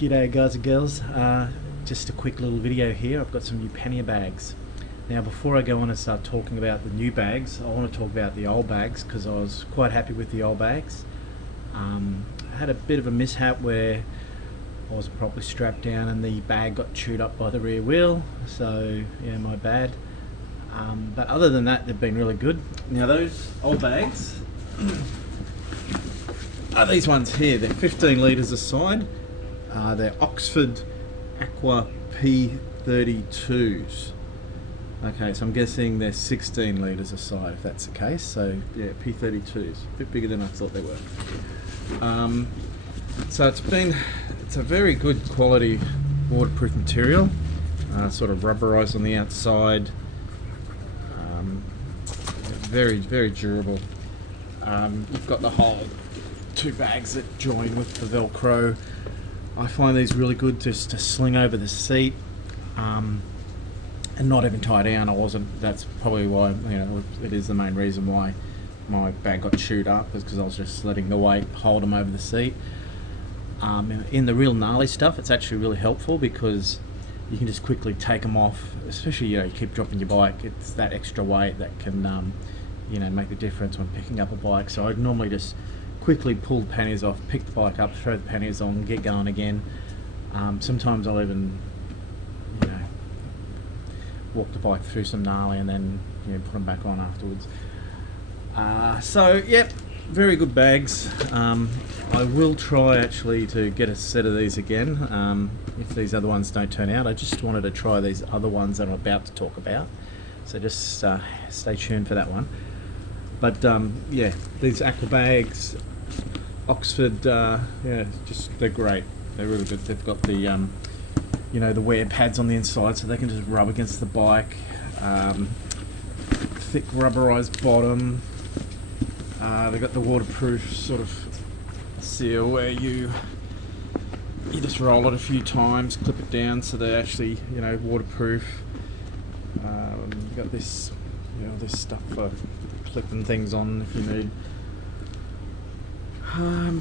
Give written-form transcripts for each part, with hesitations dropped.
G'day guys and girls, just a quick little video here. I've got some new pannier bags. Now before I go on and start talking about the new bags, I want to talk about the old bags because I was quite happy with the old bags. I had a bit of a mishap where I wasn't properly strapped down and the bag got chewed up by the rear wheel, so yeah, my bad. But other than that, they've been really good. Now those old bags are these ones here. They're 15 litres a side. They're Oxford Aqua P32s. Okay, so I'm guessing they're 16 litres a side if that's the case. So yeah, P32s, a bit bigger than I thought they were. So it's a very good quality waterproof material, sort of rubberized on the outside, very durable. You've got the whole two bags that join with the Velcro. I find these really good just to sling over the seat, and not even tie down. That's probably why, it is the main reason why my bag got chewed up, is because I was just letting the weight hold them over the seat. In the real gnarly stuff, it's actually really helpful because you can just quickly take them off, especially you keep dropping your bike. It's that extra weight that can make the difference when picking up a bike. So I'd normally just quickly pull the panniers off, pick the bike up, throw the panniers on, get going again. Sometimes I'll even walk the bike through some gnarly and then put them back on afterwards. So yep, very good bags. I will try actually to get a set of these again if these other ones don't turn out. I just wanted to try these other ones that I'm about to talk about, so just stay tuned for that one. But yeah, these Aqua bags, Oxford, they're great. They're really good. They've got the the wear pads on the inside, so they can just rub against the bike. Thick rubberized bottom. They've got the waterproof sort of seal where you just roll it a few times, clip it down so they're actually waterproof. You've got this this stuff for clipping things on if you need.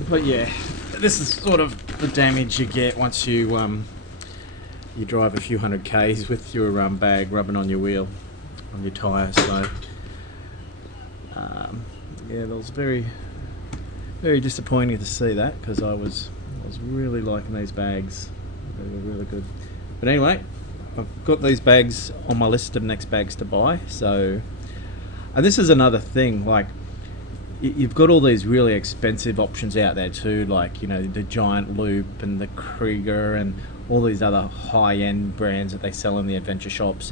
But yeah, this is sort of the damage you get once you drive a few hundred k's with your bag rubbing on your wheel, on your tyre. So yeah, that was very disappointing to see that, because I was really liking these bags. They were really good. But anyway, I've got these bags on my list of next bags to buy. So, and this is another thing, like you've got all these really expensive options out there too, like the Giant Loop and the Krieger and all these other high-end brands that they sell in the adventure shops,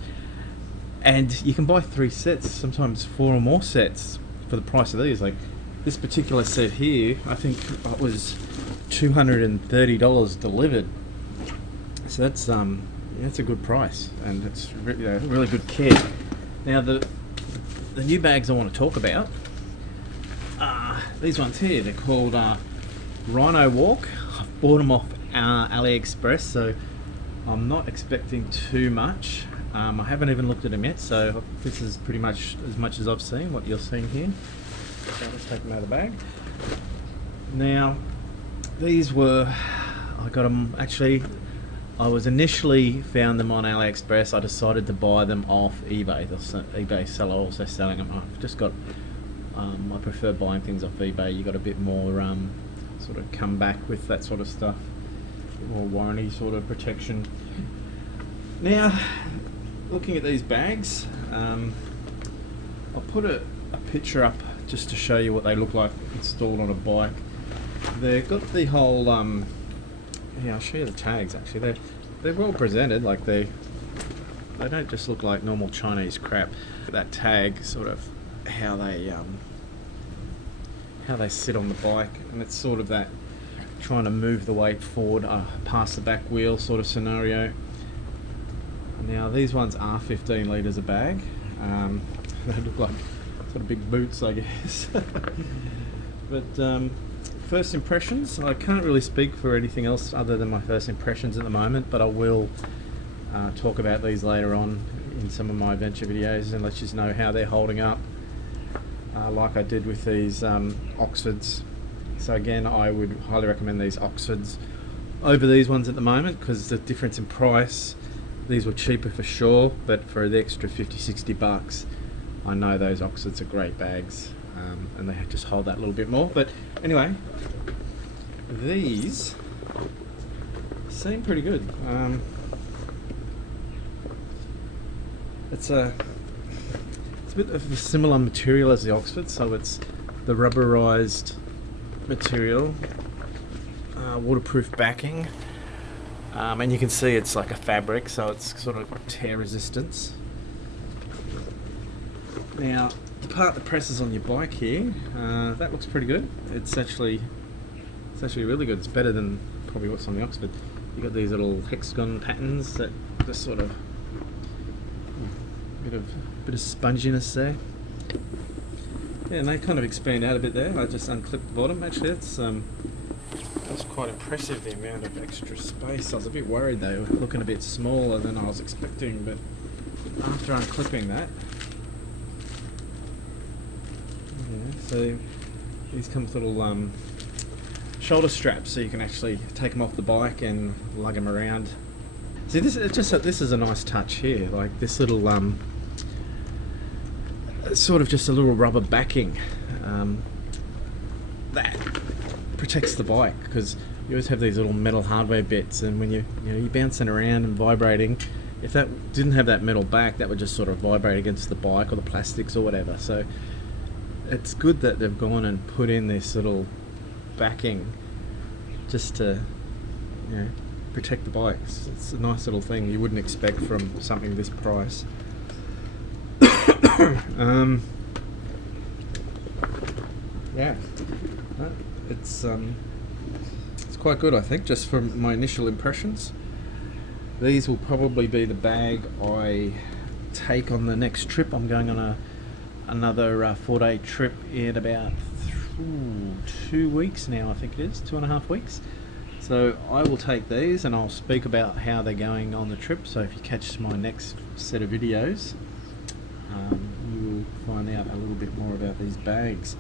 and you can buy 3 sets, sometimes 4 or more sets for the price of these. Like this particular set here, I think it was $230 delivered, so that's a good price, and it's really good care. Now the new bags I want to talk about, these ones here, they're called Rhino Walk. I've bought them off AliExpress, so I'm not expecting too much. I haven't even looked at them yet, so this is pretty much as I've seen, what you're seeing here. So let's take them out of the bag. Now, these were, I got them, actually, I was initially found them on AliExpress. I decided to buy them off eBay. The eBay seller also selling them. I've just got, I prefer buying things off eBay. You got a bit more sort of come back with that sort of stuff, a bit more warranty sort of protection. Now, looking at these bags, I'll put a picture up just to show you what they look like installed on a bike. They've got the whole, yeah, I'll show you the tags actually. They're well presented, like they don't just look like normal Chinese crap. That tag, sort of how they sit on the bike, and it's sort of that trying to move the weight forward past the back wheel sort of scenario. Now these ones are 15 litres a bag. They look like sort of big boots, I guess. But first impressions, I can't really speak for anything else other than my first impressions at the moment, but I will talk about these later on in some of my adventure videos and let you know how they're holding up, like I did with these Oxfords. So again, I would highly recommend these Oxfords over these ones at the moment because the difference in price. These were cheaper for sure, but for the extra 50-60 bucks, I know those Oxfords are great bags, and they just hold that little bit more. But anyway, these seem pretty good. It's a bit of a similar material as the Oxford, so it's the rubberized material, waterproof backing, and you can see it's like a fabric, so it's sort of tear resistance. Now, the part that presses on your bike here, that looks pretty good. It's actually really good. It's better than probably what's on the Oxford. You got these little hexagon patterns that just sort of bit of sponginess there. Yeah, and they kind of expand out a bit there. I just unclipped the bottom. Actually, that's quite impressive, the amount of extra space. I was a bit worried they were looking a bit smaller than I was expecting, but after unclipping that, yeah, so these come with little shoulder straps, so you can actually take them off the bike and lug them around. See, this is a nice touch here, like this little sort of just a little rubber backing that protects the bike, because you always have these little metal hardware bits, and when you're bouncing around and vibrating, if that didn't have that metal back, that would just sort of vibrate against the bike or the plastics or whatever. So it's good that they've gone and put in this little backing just to protect the bike. It's a nice little thing you wouldn't expect from something this price. Yeah, it's quite good, I think, just from my initial impressions. These will probably be the bag I take on the next trip. I'm going on another 4-day trip in about 2 weeks now, I think it is, 2.5 weeks. So I will take these and I'll speak about how they're going on the trip. So if you catch my next set of videos, you will find out a little bit more about these bags.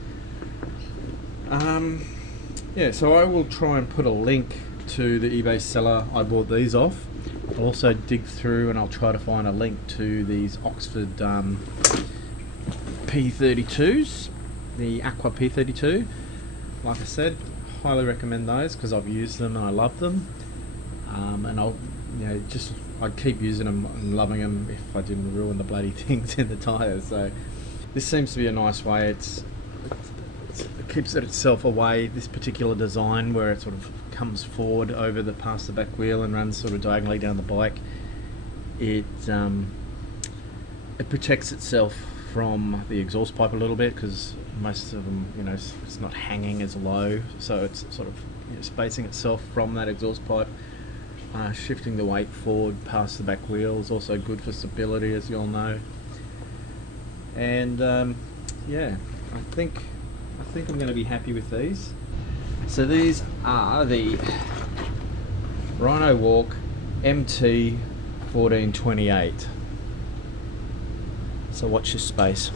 Yeah, so I will try and put a link to the eBay seller I bought these off. I'll also dig through and I'll try to find a link to these Oxford P32s, the Aqua P32. Like I said, highly recommend those because I've used them and I love them. And I'd keep using them and loving them if I didn't ruin the bloody things in the tyres. So this seems to be a nice way. It keeps it itself away, this particular design where it sort of comes forward over past the back wheel and runs sort of diagonally down the bike. It protects itself from the exhaust pipe a little bit, because most of them, it's not hanging as low, so it's sort of spacing itself from that exhaust pipe. Shifting the weight forward past the back wheel is also good for stability, as you all know. And yeah, I think I'm going to be happy with these. So these are the Rhino Walk MT 1428. So watch your space.